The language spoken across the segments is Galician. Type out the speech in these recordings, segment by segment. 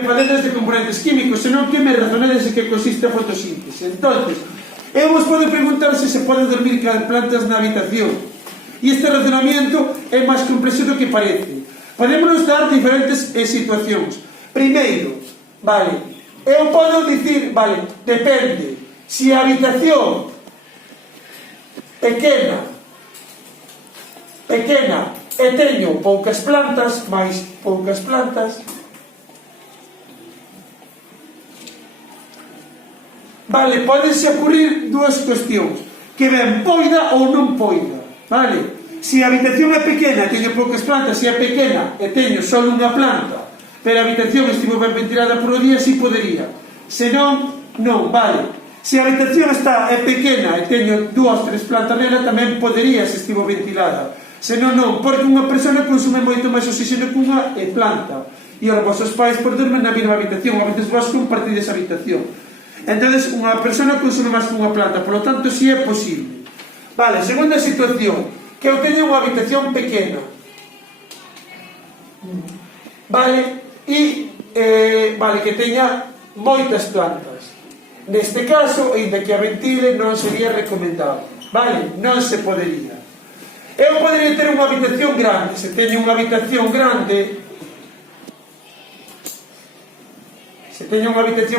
facedes de componentes químicos, senón que me razonedes en que consiste a fotosíntese. Entonces, eu vos podo preguntar se se pode dormir con plantas na habitación. E este razonamiento é máis complexo do que parece. Podemos dar diferentes situacións. Primeiro, vale, eu podo dicir, vale, depende. Se a habitación pequena e teño poucas plantas, máis poucas plantas, vale, podense ocurrir dúas cuestións, que ben poida ou non poida, vale? Se a habitación é pequena e teño poucas plantas, se é pequena e teño só unha planta, pero a habitación estivo ben ventilada por o día, si podería. Se non, non, vale. Se a habitación é pequena e teño 2 ou 3 plantas nela, tamén podería se estivo ventilada. Se non, non, porque unha persona consume moito máis oxígeno que unha planta. E os vosos pais por dormen na mesma habitación, a veces vos compartides a habitación. Entonces, unha persona consume máis que unha planta, por lo tanto, si é posible. Vale, segunda situación, que eu teño unha habitación pequena. Vale, vale, que teña moitas plantas. Neste caso, ainda que a ventile, non sería recomendable. Vale, non se podería. Eu podería ter unha habitación grande. Se teño unha habitación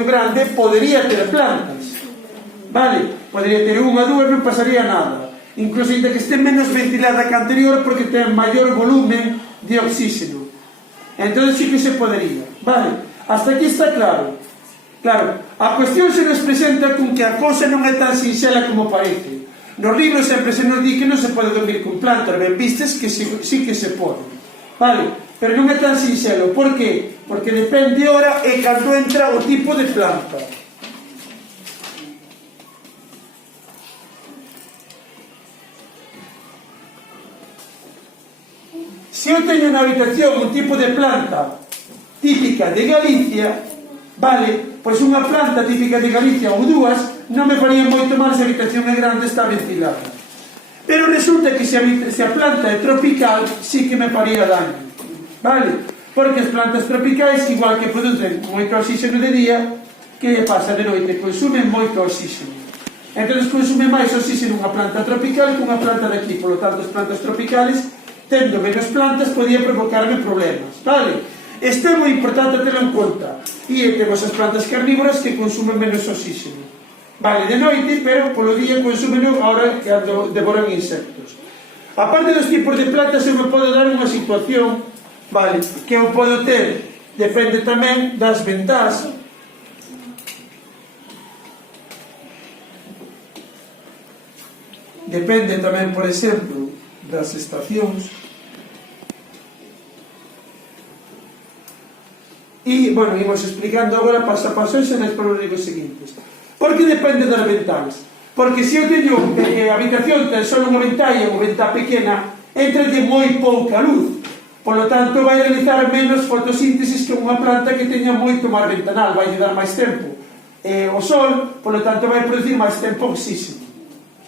grande, podería ter plantas. Vale, podería ter unha, 2, non pasaría nada. Incluso ainda que este menos ventilada que a anterior, porque ten maior volumen de oxígeno. Entón sí que se podería. Vale, hasta aquí está claro. Claro, a cuestión se nos presenta con que a cousa non é tan sinxela como parece. Nos libros sempre se nos di que non se pode dormir con plantas, ben vistes que sí que se pode. Vale, pero non é tan sinxelo. Por qué? Porque depende hora e cando entra o tipo de planta. Se eu teño na habitación un tipo de planta típica de Galicia, vale, pois unha planta típica de Galicia ou 2 non me faría moito mal se a habitación é grande e está ventilada. Pero resulta que se a planta é tropical, sí que me faría daño, vale? Porque as plantas tropicais, igual que producen moito oxígeno de día, que pasa de noite? Consumen moito oxígeno. Entón consume máis oxígeno unha planta tropical que unha planta de aquí. Por lo tanto, as plantas tropicales, tendo menos plantas, podían provocarme problemas, vale? Isto é moi importante telo en conta. E temos as plantas carnívoras que consumen menos oxígeno. Vale, de noite, pero polo día consumen ahora que devoran insectos. A parte dos tipos de plantas, eu me podo dar unha situación, vale, que eu podo ter, depende tamén das ventás. Depende tamén, por exemplo, das estacións. E, bueno, imos explicando agora paso a paso e xa nos problemas seguintes. Por que depende das ventás? Porque se eu teño a habitación ten só unha ventalla ou ventá pequena, entra de moi pouca luz. Por lo tanto, vai realizar menos fotosíntesis que unha planta que teña moito máis ventanal, vai dar máis tempo. O sol, por lo tanto, vai producir máis tempo oxígeno.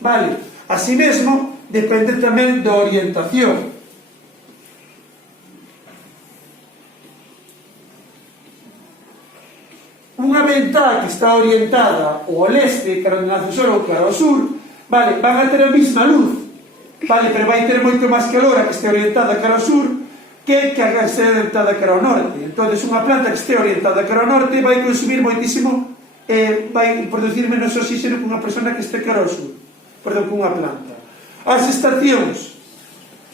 Vale? Así mesmo, depende tamén da orientación. Unha ventá que está orientada ao leste, cara ao nace sol ou cara ao sur, vale, van a ter a mesma luz, vale, pero vai ter moito máis calor a que este orientada cara ao sur que a que este orientada cara ao norte. Entón, unha planta que este orientada cara ao norte vai consumir moitísimo e vai producir menos oxígeno que unha persona que este cara ao sur, perdón, que unha planta. As estacións,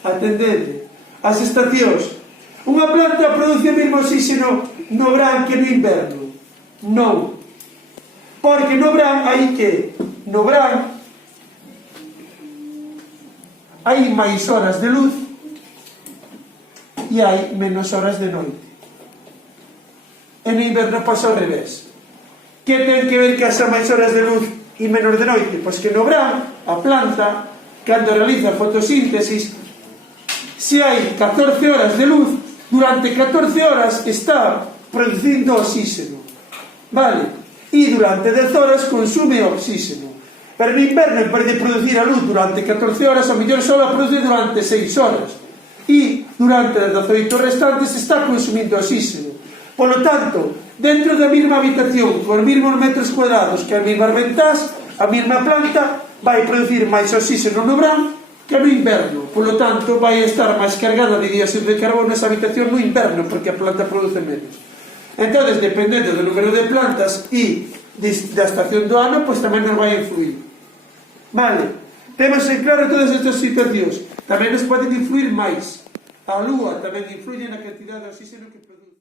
atendede, as estacións, unha planta produce o mesmo oxígeno no verán que no inverno. Non, porque no verán hai que no verán hai máis horas de luz e hai menos horas de noite. E no inverno pasa ao revés. Que ten que ver que haxa máis horas de luz e menos de noite? Pois que no verán a planta, cando realiza fotosíntesis, se hai 14 horas de luz, durante 14 horas está producindo oxígeno. Vale, e durante 10 horas consume oxígeno. Pero no inverno, en vez de producir a luz durante 14 horas, a mellor só a produce durante 6 horas. E durante as 18 restantes está consumindo oxígeno. Polo tanto, dentro da mesma habitación, cos mesmos metros cuadrados, que as mesmas ventás, a mesma planta vai producir máis oxígeno no verán que no inverno. Polo tanto, vai estar máis cargada de dióxido de carbono esa habitación no inverno, porque a planta produce menos. Entonces, dependendo do número de plantas e da estación do ano, pois tamén nos vai influir. Vale, temos en claro todas estas situacións. Tamén nos poden influir máis. A lúa tamén influye na cantidad de oxígeno que produce.